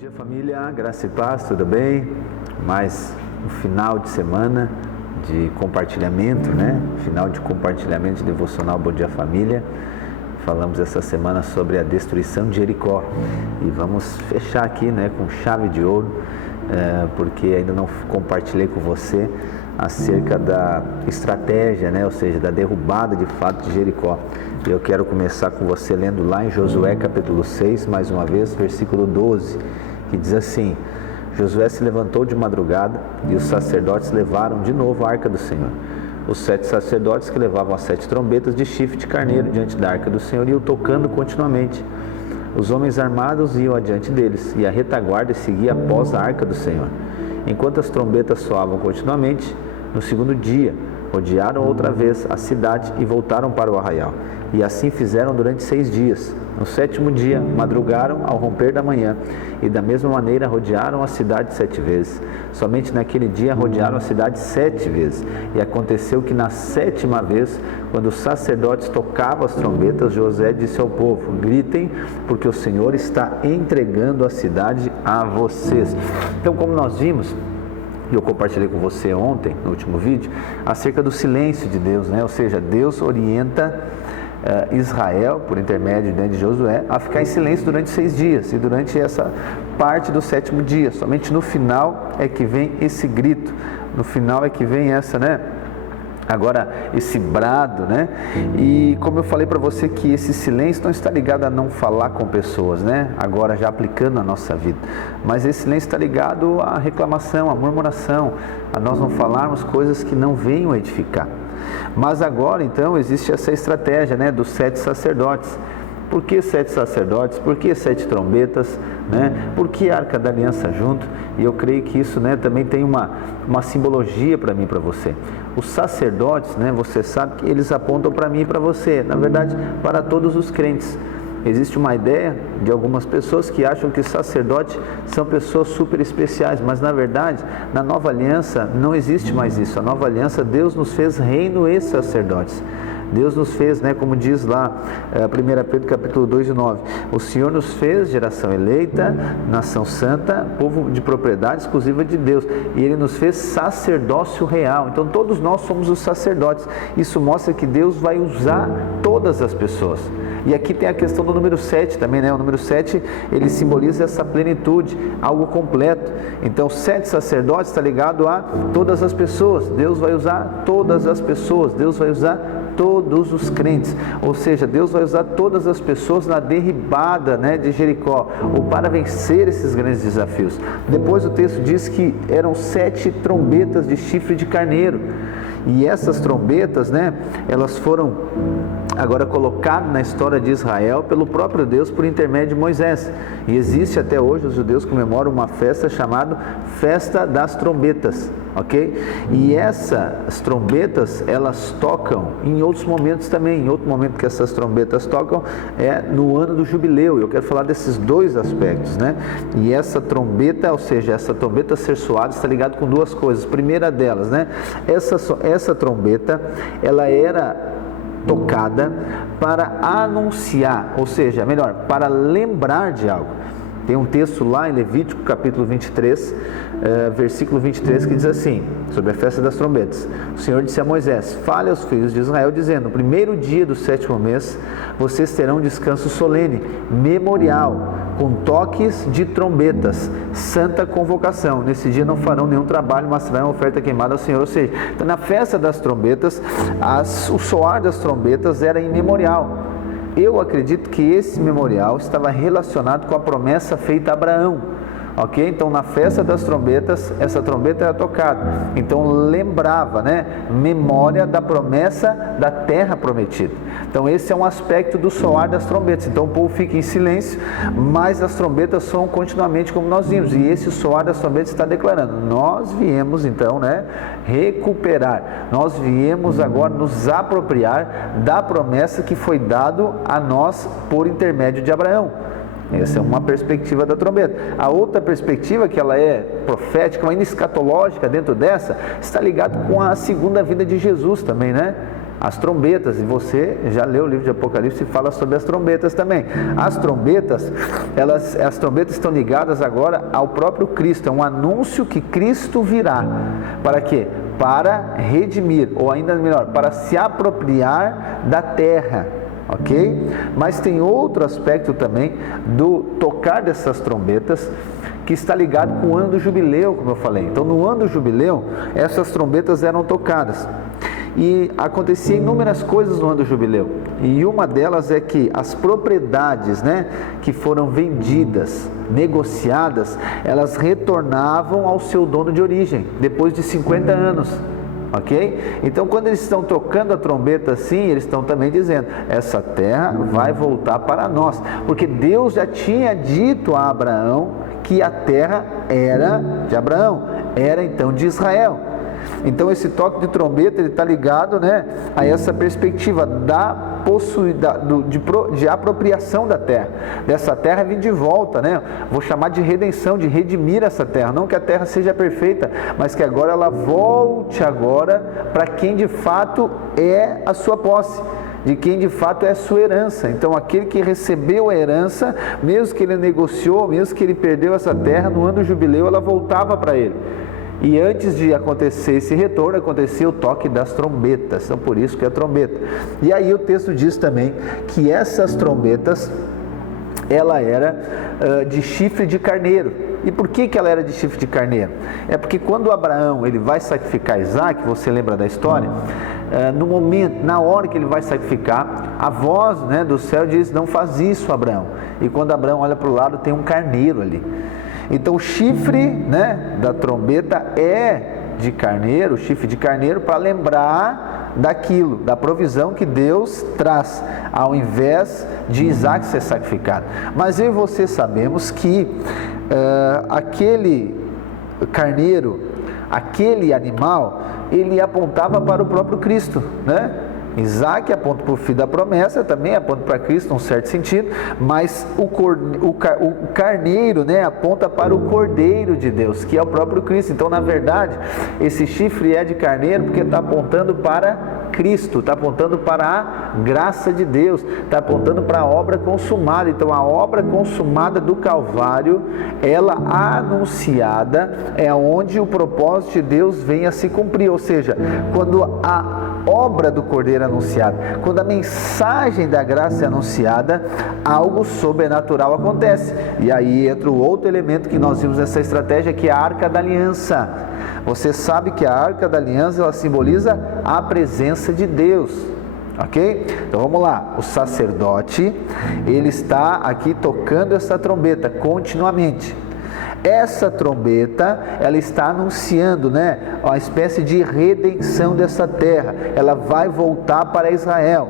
dia, família, graça e paz, tudo bem? Mais um final de semana de compartilhamento, né? Final de compartilhamento devocional. Bom dia, família. Falamos essa semana sobre a destruição de Jericó e vamos fechar aqui, né, com chave de ouro, porque ainda não compartilhei com você acerca da estratégia, né, ou seja, da derrubada de fato de Jericó. Eu quero começar com você lendo lá em Josué capítulo 6, mais uma vez, versículo 12, que diz assim: Josué se levantou de madrugada e os sacerdotes levaram de novo a arca do Senhor. Os 7 sacerdotes que levavam as 7 trombetas de chifre de carneiro diante da arca do Senhor iam tocando continuamente. Os homens armados iam adiante deles e a retaguarda seguia após a arca do Senhor. Enquanto as trombetas soavam continuamente, no segundo dia, rodearam outra vez a cidade e voltaram para o arraial. E assim fizeram durante 6 dias. No 7º dia, madrugaram ao romper da manhã, e da mesma maneira rodearam a cidade 7 vezes. Somente naquele dia rodearam a cidade 7 vezes. E aconteceu que na 7ª vez, quando os sacerdotes tocavam as trombetas, Josué disse ao povo: gritem, porque o Senhor está entregando a cidade a vocês. Então, como nós vimos, e eu compartilhei com você ontem, no último vídeo, acerca do silêncio de Deus, né? Ou seja, Deus orienta Israel, por intermédio de Josué, a ficar em silêncio durante 6 dias, e durante essa parte do 7º dia, somente no final é que vem esse grito, no final é que vem essa, né? Agora, esse brado, né? E como eu falei para você que esse silêncio não está ligado a não falar com pessoas, né? Agora já aplicando na nossa vida. Mas esse silêncio está ligado à reclamação, à murmuração, a nós não falarmos coisas que não venham a edificar. Mas agora, então, existe essa estratégia, né, dos 7 sacerdotes. Por que 7 sacerdotes? Por que 7 trombetas? Né? Por que a Arca da Aliança junto? E eu creio que isso, né, também tem uma simbologia para mim e para você. Os sacerdotes, né, você sabe que eles apontam para mim e para você, na verdade, para todos os crentes. Existe uma ideia de algumas pessoas que acham que sacerdotes são pessoas super especiais, mas na verdade, na nova aliança não existe mais isso. A nova aliança, Deus nos fez reino e sacerdotes. Deus nos fez, né, como diz lá 1 Pedro capítulo 2:9, o Senhor nos fez geração eleita, nação santa, povo de propriedade exclusiva de Deus, e Ele nos fez sacerdócio real. Então todos nós somos os sacerdotes. Isso mostra que Deus vai usar todas as pessoas. E aqui tem a questão do número 7 também, né? O número 7, ele simboliza essa plenitude, algo completo. Então 7 sacerdotes está ligado a todas as pessoas. Deus vai usar todas as pessoas, Deus vai usar todos os crentes, ou seja, Deus vai usar todas as pessoas na derribada, né, de Jericó, ou para vencer esses grandes desafios. Depois o texto diz que eram 7 trombetas de chifre de carneiro, e essas trombetas, né, elas foram agora colocadas na história de Israel pelo próprio Deus por intermédio de Moisés, e existe até hoje, os judeus comemoram uma festa chamada Festa das Trombetas, ok? E essas trombetas, elas tocam em outros momentos também. Em outro momento que essas trombetas tocam é no ano do jubileu. Eu quero falar desses 2 aspectos, né? E essa trombeta, ou seja, essa trombeta ser soada está ligada com 2 coisas. Primeira delas, né? Essa trombeta, ela era tocada para anunciar, ou seja, melhor, para lembrar de algo. Tem um texto lá em Levítico capítulo 23, versículo 23, que diz assim, sobre a festa das trombetas: o Senhor disse a Moisés: fale aos filhos de Israel dizendo, no primeiro dia do 7º mês, vocês terão um descanso solene, memorial, com toques de trombetas, santa convocação. Nesse dia não farão nenhum trabalho, mas trarão oferta queimada ao Senhor. Ou seja, então, na festa das trombetas, o soar das trombetas era em memorial. Eu acredito que esse memorial estava relacionado com a promessa feita a Abraão, ok? Então na festa das trombetas, essa trombeta era tocada, então lembrava, né, memória da promessa da terra prometida. Então esse é um aspecto do soar das trombetas. Então o povo fica em silêncio, mas as trombetas soam continuamente, como nós vimos, e esse soar das trombetas está declarando: nós viemos então, né, recuperar, nós viemos agora nos apropriar da promessa que foi dado a nós por intermédio de Abraão. Essa é uma perspectiva da trombeta. A outra perspectiva, que ela é profética, ainda escatológica dentro dessa, está ligada com a segunda vinda de Jesus também, né? as trombetas, e você já leu o livro de Apocalipse e fala sobre as trombetas também. As trombetas estão ligadas agora ao próprio Cristo, é um anúncio que Cristo virá. Para quê? Para redimir, ou ainda melhor, para se apropriar da terra, ok? Mas tem outro aspecto também do tocar dessas trombetas, que está ligado com o ano do jubileu, como eu falei. Então, no ano do jubileu, essas trombetas eram tocadas. E acontecia inúmeras coisas no ano do jubileu. E uma delas é que as propriedades, que foram vendidas, negociadas, elas retornavam ao seu dono de origem, depois de 50 anos. Ok? Então, quando eles estão tocando a trombeta assim, eles estão também dizendo, essa terra vai voltar para nós. Porque Deus já tinha dito a Abraão que a terra era de Abraão, era então de Israel. Então esse toque de trombeta, ele está ligado, a essa perspectiva de apropriação da terra, dessa terra vir de volta, vou chamar de redenção, de redimir essa terra, não que a terra seja perfeita, mas que agora ela volte agora para quem de fato é a sua posse, de quem de fato é a sua herança. Então aquele que recebeu a herança, mesmo que ele negociou, mesmo que ele perdeu essa terra, no ano do jubileu ela voltava para ele. E antes de acontecer esse retorno, acontecia o toque das trombetas. Então por isso que é a trombeta. E aí o texto diz também que essas trombetas, ela era de chifre de carneiro. E por que ela era de chifre de carneiro? É porque quando Abraão ele vai sacrificar Isaac, você lembra da história? No momento, na hora que ele vai sacrificar, a voz do céu diz, não faz isso, Abraão. E quando Abraão olha para o lado, tem um carneiro ali. Então o chifre da trombeta é de carneiro, chifre de carneiro, para lembrar daquilo, da provisão que Deus traz, ao invés de Isaac ser sacrificado. Mas eu e você sabemos que aquele carneiro, aquele animal, ele apontava para o próprio Cristo, Isaac aponta para o filho da promessa, também aponta para Cristo, num certo sentido, mas o carneiro aponta para o Cordeiro de Deus, que é o próprio Cristo. Então, na verdade, esse chifre é de carneiro porque está apontando para Cristo, está apontando para a graça de Deus, está apontando para a obra consumada. Então a obra consumada do Calvário, ela anunciada, é onde o propósito de Deus vem a se cumprir. Ou seja, quando a obra do Cordeiro é anunciada, quando a mensagem da graça é anunciada, algo sobrenatural acontece. E aí entra o outro elemento que nós vimos nessa estratégia, que é a Arca da Aliança. Você sabe que a Arca da Aliança, ela simboliza a presença de Deus, ok? Então vamos lá, o sacerdote, ele está aqui tocando essa trombeta continuamente. Essa trombeta, ela está anunciando, uma espécie de redenção dessa terra. Ela vai voltar para Israel,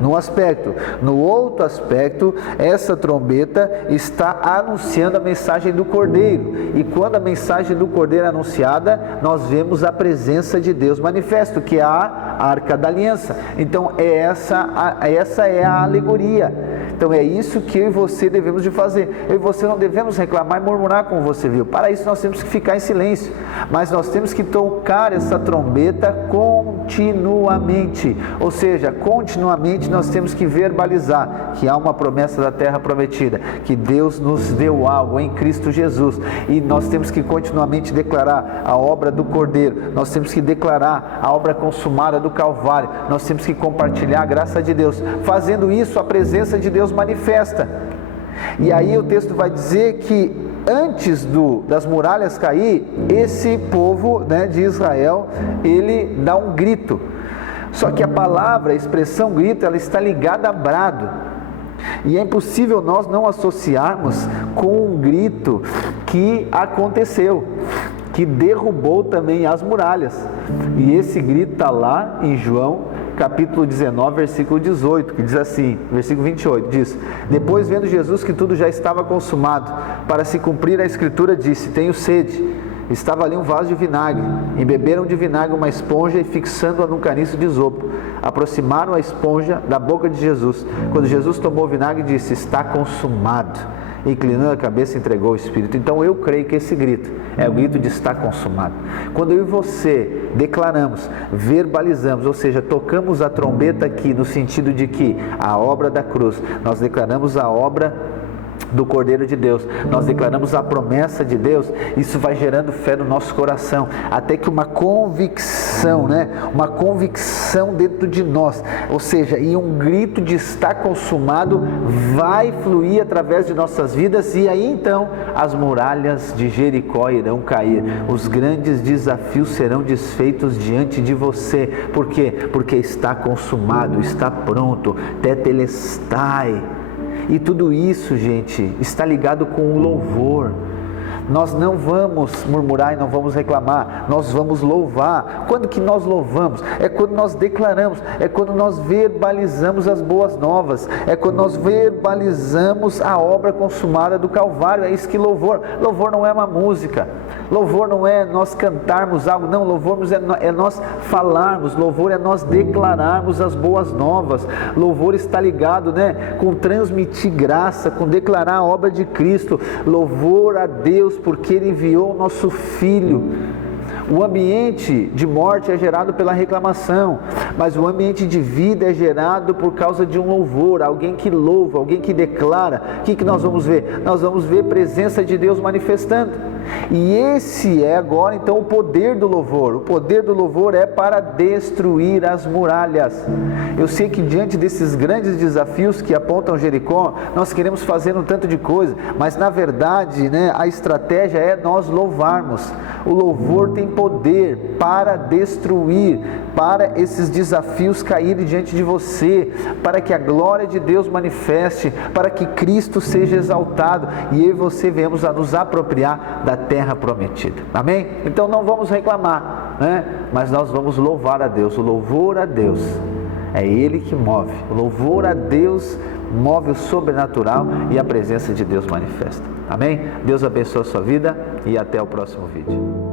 num aspecto. No outro aspecto, essa trombeta está anunciando a mensagem do Cordeiro. E quando a mensagem do Cordeiro é anunciada, nós vemos a presença de Deus manifesto, que é a Arca da Aliança. Então essa é a alegoria. Então é isso que eu e você devemos de fazer. Eu e você não devemos reclamar e murmurar, como você viu. Para isso nós temos que ficar em silêncio. Mas nós temos que tocar essa trombeta continuamente. Ou seja, continuamente nós temos que verbalizar que há uma promessa da terra prometida, que Deus nos deu algo em Cristo Jesus. E nós temos que continuamente declarar a obra do Cordeiro. Nós temos que declarar a obra consumada do Calvário. Nós temos que compartilhar a graça de Deus. Fazendo isso, a presença de Deus manifesta. E aí o texto vai dizer que antes das muralhas cair, esse povo de Israel, ele dá um grito. Só que a palavra, a expressão grito, ela está ligada a brado. E é impossível nós não associarmos com um grito que aconteceu, que derrubou também as muralhas. E esse grito está lá em João capítulo 19, versículo 18, que diz assim, versículo 28, diz: depois, vendo Jesus que tudo já estava consumado, para se cumprir a escritura, disse: tenho sede. Estava ali um vaso de vinagre, embeberam de vinagre uma esponja e, fixando-a num caniço de isopo, aproximaram a esponja da boca de Jesus. Quando Jesus tomou o vinagre, disse: está consumado. inclinando a cabeça, entregou o Espírito. Então eu creio que esse grito é o grito de está consumado. Quando eu e você declaramos, verbalizamos, ou seja, tocamos a trombeta aqui no sentido de que a obra da cruz, nós declaramos a obra do Cordeiro de Deus, nós declaramos a promessa de Deus, isso vai gerando fé no nosso coração, até que uma convicção, uma convicção dentro de nós, ou seja, e um grito de está consumado vai fluir através de nossas vidas, e aí então as muralhas de Jericó irão cair, os grandes desafios serão desfeitos diante de você. Por quê? Porque está consumado, está pronto, tetelestai. E tudo isso, gente, está ligado com o louvor. Nós não vamos murmurar e não vamos reclamar, nós vamos louvar. Quando que nós louvamos? É quando nós declaramos, é quando nós verbalizamos as boas novas, é quando nós verbalizamos a obra consumada do Calvário. É isso que louvor não é uma música, louvor não é nós cantarmos algo, não, louvor é nós falarmos, louvor é nós declararmos as boas novas. Louvor está ligado com transmitir graça, com declarar a obra de Cristo. Louvor a Deus porque Ele enviou o nosso Filho. O ambiente de morte é gerado pela reclamação, mas o ambiente de vida é gerado por causa de um louvor, alguém que louva, alguém que declara. O que nós vamos ver? Nós vamos ver a presença de Deus manifestando. E esse é agora então o poder do louvor. O poder do louvor é para destruir as muralhas. Eu sei que diante desses grandes desafios que apontam Jericó, nós queremos fazer um tanto de coisa, mas na verdade a estratégia é nós louvarmos. O louvor tem poder para destruir, para esses desafios caírem diante de você, para que a glória de Deus manifeste, para que Cristo seja exaltado e eu e você venhamos a nos apropriar da terra prometida. Amém? Então não vamos reclamar, mas nós vamos louvar a Deus. O louvor a Deus é Ele que move. O louvor a Deus move o sobrenatural e a presença de Deus manifesta. Amém? Deus abençoe a sua vida e até o próximo vídeo.